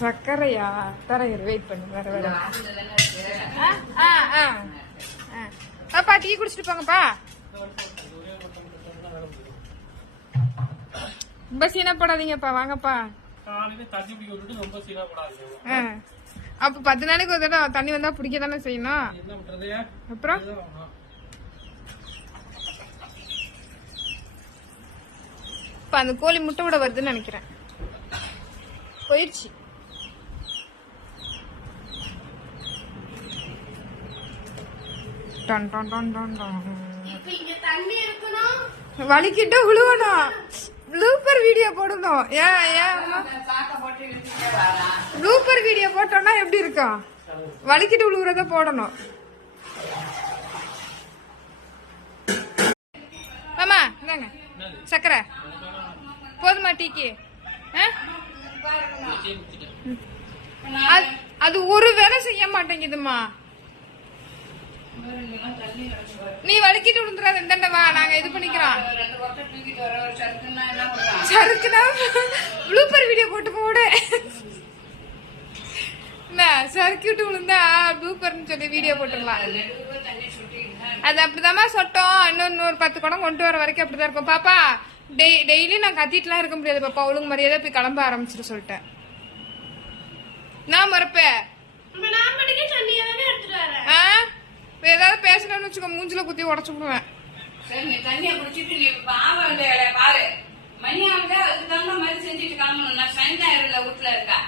சக்கரையா தரையர் wait பண்ணு வர வர. பாப்பா டீ குடிச்சிட்டு போங்கப்பா. ரொம்ப சீனா போடாதீங்கப்பா, வாங்கப்பா. அப்ப 10 நாளைக்கு ஒரு தடவை தண்ணி வந்தா பிடிக்க தானே செய்யணும். அப்புறம் இப்ப அந்த கோழி முட்டை விட வருதுன்னு நினைக்கிறேன். போயிடுச்சு. வலிக்கிட்டு விழுவணும். ப்ளூப்பர் வீடியோ போடணும். ப்ளூப்பர் வீடியோ போட்டோம்னா எப்படி இருக்கும்? வலிக்கிட்டு விழுவுறத போடணும். ஆமா இந்தாங்க சக்கரை போதுமா டீக்கு? அது ஒரு வேலை செய்ய மாட்டேங்குதுமா. நீ வலிக்கிட்டு விழுந்துடாத. இந்தண்டவா நாங்க இது பண்ணிக்கிறோம். சறுக்குனா ப்ளூப்பர் வீடியோ போட்டு போடு. சறுக்கிட்டு விழுந்தா ப்ளூப்பர்னு சொல்லி வீடியோ போட்டுக்கலாம். அது அப்படிதாம்மா சொட்டோம். இன்னொரு 10 குடம் கொண்டு வர வரைக்கும் அப்படிதான் இருக்கும். பாப்பா டெய்லி நான் கத்திட்டுலாம் இருக்க முடியாது பாப்பா. ஒழுங்கு மரியாதை போய் கிளம்ப ஆரம்பிச்சிட்டு சொல்லிட்டேன். நான் மறப்பேன். ஏதாவது பேசணும்னு வச்சுக்கோ, மூஞ்சில குத்தி உடச்சு விடுவேன். தண்ணிய குடிச்சிட்டு நீ பாவம் பாரு மணியாவது அதுக்கு தகுந்த மாதிரி செஞ்சுட்டு கிளம்பணும். நான் சைன் வீட்டுல இருக்கா